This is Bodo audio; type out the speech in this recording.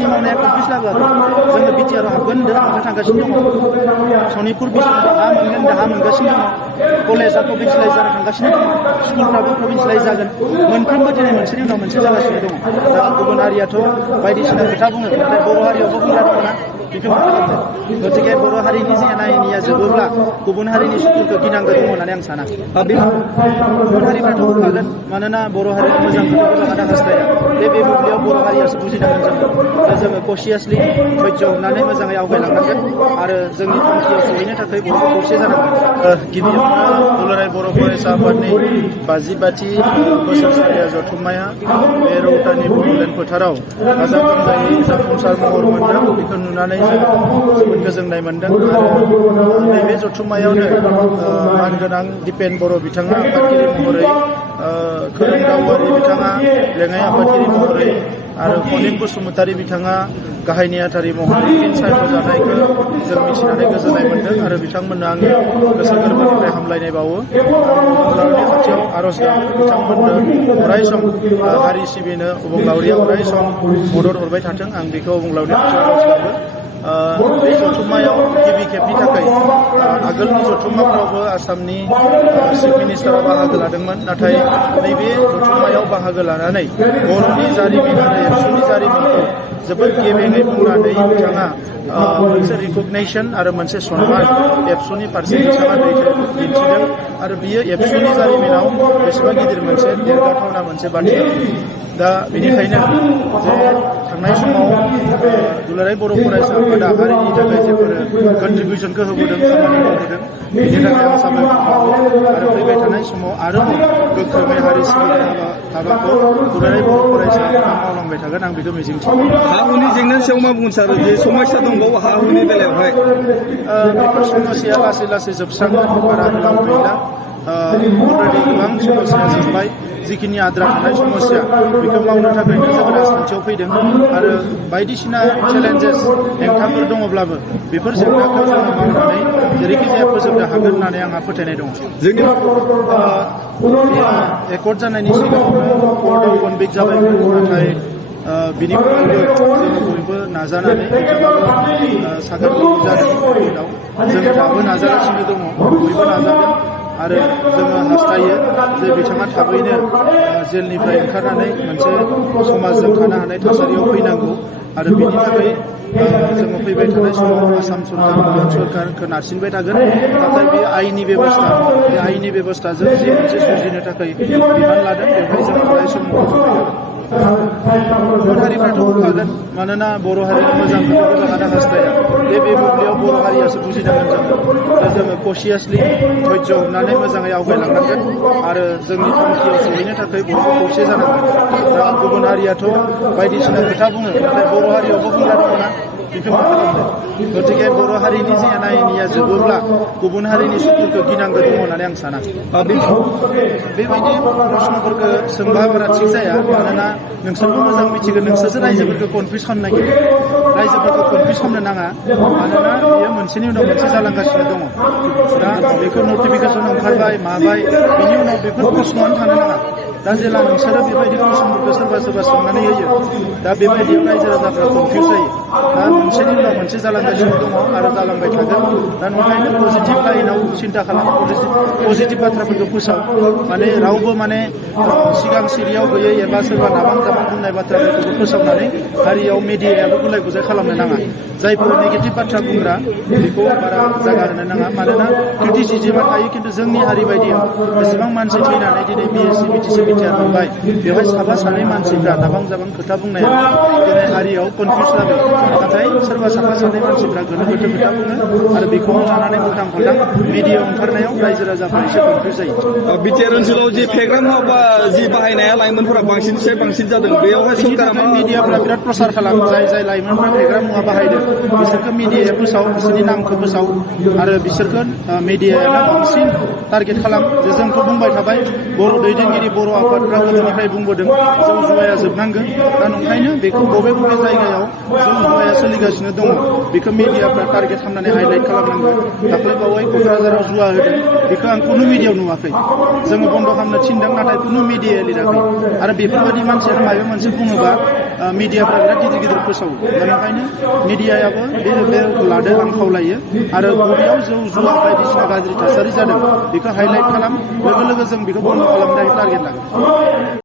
जोंनि मावनाया कमप्लिट जाबोआखै जोङो बिटिआराव हाबगोन होनदों ओमफ्राय थांगासिनो दङ सनितपुर बिसनायाव हा मोनगोन दा हा मोनगासिनो दङ कलेजआ प्रभिन्सियेलाइज जानो थांगासिनो दङ स्कुलफ्राबो प्रभिन्सियेलाइज जागोन मोनफ्रोमबो दिनै मोनसेनि उनाव मोनसे जागासिनो दङ दा गुबुन हारियाथ' बायदिसिना खोथा बुङो नाथाय बर' हारियावबो बुंग्रा दङना बेखौ मा खालामदों गतिके बर' हारिनि जे एना एनिया जोबोब्ला गुबुन हारिनि सुथुरखौ गिनांगौ दङ होननानै आं साना गुबुन हारिफ्राथ' होखागोन मानोना बर' हारिखौ मोजां खोथाखौ लाना हास्थाया बे बुब्लियाव बर' हारियासो बुजिनांगोन जोङो कसियासलि धैर्य होनानै मोजाङै आवगायलांनांगोन आरो जोंनि थांखियाव सहैनो थाखाय बयबो खौसे जानांगोन गिबियावनो दुलाराय बर' फरायसा आफादनि 52थि बोसोरसालिया जथुम्माया बे रौतानि बड'लेण्ड फोथाराव गाजा गोमजायै जाफुंसार महर मोनदों बेखौ नुनानै जोबोद गोजोननाय मोनदों आरो नैबे जथुम्मायावनो मानगोनां दिपेन बर' बिथाङा आफादगिरि महरै खोरोमदावारि बिथाङा लेङाइ आफादगिरि महरै आरो खनिन बसुमतारी बिथाङा गाहाय नेहाथारि महरै सायख'जानायखौ जों मिथिनानै गोजोननाय मोनदों आरो बिथांमोननो आङो गोसो गोरबोनिफ्राय हामलायनाय बावो अबंलावरिनि खाथियाव आर'ज गाबो बिथांमोननो अराय सम हारि सिबिनो अबंलावरिया अराय सम मदद हरबाय थाथों आं बेखौ अबंलावरिनि खाथियाव आर'ज गाबो बे जथुम्मायाव गिबि खेबनि थाखाय आगोलनि जथुम्माफ्रावबो आसामनि चिफ मिनिस्टारा बाहागो लादोंमोन नाथाय नैबे जथुम्मायाव बाहागो लानानै बर'नि जारिमिन आरो एबसुनि जारिमिनखौ जोबोद गेबेङै बुंनानै बिथाङा मोनसे रिकगनाइसन आरो मोनसे सनमान एबसुनि फारसे बिथाङा दिन्थिदों आरो बियो एबसुनि जारिमिनाव बेसेबां गिदिर मोनसे देरगाथावना मोनसे बाथ्रा दा बेनिखायनो जे थांनाय समाव दुलाराय बर' फरायसा आफादा हारिनि थाखाय जेफोर कन्ट्रिबिउसनखौ होबोदों खामानि मावबोदों बेनि थाखाय आं साबायखर बावो आरो फैबाय थानाय समाव आरोबाव गोख्रोङै हारि सिबिनाय हाबाखौ दुलाराय बर' फरायसा आफादा मावलांबाय थागोन आं बेखौ मिजिंथियो हा हुनि जेंनानि सायाव मा बुंगोन सार जे समस्या दंबावो हा हुनि बेलायावहाय बेफोर समस्याया लासै लासै जोबस्रांगोन बारा गोलाव गैला अलरेडि गोबां समस्या जोब्बाय जिखिनि आद्रा थानाय समस्या बेखौ मावनो थाखायनो जों राजखान्थियाव फैदों आरो बायदिसिना चेलेन्जेस हेंथाफोर दङब्लाबो बेफोर जेंनाखौ जोङो मावनानै जेरैखि जाया फोजोबनो हागोन होननानै आंहा फोथायनाय दङ जोंनि एकर्ड जानायनि सिगाङावनो कर्टआव कनभिक्ट जाबायमोन नाथाय बिनि उनावबो जोङो बयबो नाजानानै बिथाङाबो सागारबोलि जादों कर्टआव जोङो दाबो नाजागासिनो दङ बयबो नाजादों आरो जोङो हास्थायो जे बिथाङा थाबैनो जेलनिफ्राय ओंखारनानै मोनसे समाजजों थानो हानाय थासारियाव फैनांगौ आरो बेनि थाखाय जोङो फैबाय थानाय समाव आसाम सरकारखौ नारसिनबाय थागोन नाथाय बे आयेननि बेबस्था बे आयेननि बेबस्थाजों जि मोनसे सोरजिनो थाखाय बिबान लादों बेवहाय जों अराय सम गुबुन हारिफ्राथ' होखागोन मानोना बर' हारिनि मोजां खोथाखौ लानानै हास्थाया बे बुब्लियाव बर' हारियासो बुजिनांगोन जोङो कसियासलि धैर्य होनानै मोजाङै आवगायलांनांगोन आरो जोंनि थांखियाव सहैनो थाखाय बयबो खौसे जानांगोन दा गुबुन हारियाथ' बायदिसिना खोथा बुङो नाथाय बर' हारियावबो बुंग्रा दङना बेखौ मा खालामदों गतिके बर' हारिनि जे एना एनिया जोबोब्ला गुबुन हारिनि सुथुरखौ गिनांगौ दङ होननानै आं साना बेबायदि प्रश्नफोरखौ सोंबा बारा थिग जाया मानोना नोंसोरबो मोजां मिथिगोन नोंसोरसो रायजोफोरखौ कनफिउस खालामनो नागिरो रायजोफोरखौ कनफिउस खालामनो नाङा मानोना बेयो मोनसेनि उनाव मोनसे जालांगासिनो दङ दा बेखौ नटिफिकेसन ओंखारबाय माबाय बिनि उनाव बेफोर प्रश्नआनो थानो नाङा दा जेला नोंसोरो बेबायदि कुइसनफोरखौ सोरबा सोरबा सोंनानै होयो दा बेबायदियाव रायजो राजाफ्रा कनफिउस जायो दा मोनसेनि उनाव मोनसे जालांगासिनो दङ आरो जालांबाय थागोन दा नंखायनो पजिटिभ लाइनाव सिन्था खालामो पजिटिभ बाथ्राफोरखौ फोसाव माने रावबो माने सिगां सिरियाव गैयै एबा सोरबा नाबां जाबां बुंनाय बाथ्राफोरखौ फोसावनानै हारियाव मिडियायाबो गुलाय गुजाय खालामनो नाङा जायफोर नेगेटिभ बाथ्रा बुंग्रा बेखौ बारा जागा होनो नाङा मानोना क्रिटिसिजमा थायो खिन्थु जोंनि हारि बायदियाव बेसेबां मानसि थैनानै दिनै बिएससि बिटिसि बिटिआर मोनबाय बेवहाय साफा सानै मानसिफ्रा नाबां जाबां खोथा बुंनाया दिनै हारियाव कनफिउस जाबाय नाथाय सोरबा साफा सानै मानसिफ्रा गोनो गोथो खोथा बुङो आरो बेखौनो लानानै उल्थां फाल्थां मिडियायाव ओंखारनायाव रायजो राजाफ्रा एसे कनफिउस जायो बिटिआर ओनसोलाव जे फेग्रा मुवा बा जि बाहायनाया लाइमोनफोरा बांसिननिफ्राय बांसिन जादों बेयावहाय सरकारा मिडियाफ्रा बिराद प्रसार खालामो जाय लाइमोनफ्रा फेग्रा मुवा बाहायदों बिसोरखौ मिडियाया फोसाव बिसोरनि नामखौ फोसाव आरो बिसोरखौ मिडियायानो बांसिन टारगेट खालाम जे जोंथ' बुंबाय थाबाय बर' दैदेनगिरि बर' आफादफ्रा गोदोनिफ्राय बुंबोदों जौ जुवाया जोबनांगोन दा नंखायनो बेखौ बबे बबे जायगायाव जौ जुवाया सोलिगासिनो सोलिगासिनो दङ बेखौ मिडियाफ्रा टारगेट खालामनानै हाइलाइट खालामनांगौ दाख्लै बावै क'क्राझाराव जुवा होदों बेखौ आं खुनु मिडियायाव नुवाखै जोङो बन्द खालामनो थिनदों नाथाय खुनु मिडियाया लिराखै आरो बेफोरबायदि मानसियानो माबा मोनसे बुङोबा मिडियाफ्रा बिराद गिदिर गिदिर फोसावो बेनिखायनो मिडियायाबो बे बेलखौ लादो आं खावलायो आरो बबेयाव जौ जुवा बायदिसिना गाज्रि थासारि जादों बेखौ हाइलाइट खालाम लोगो लोगो जों बेखौ बन्द खालामनाय टारगेट लागोन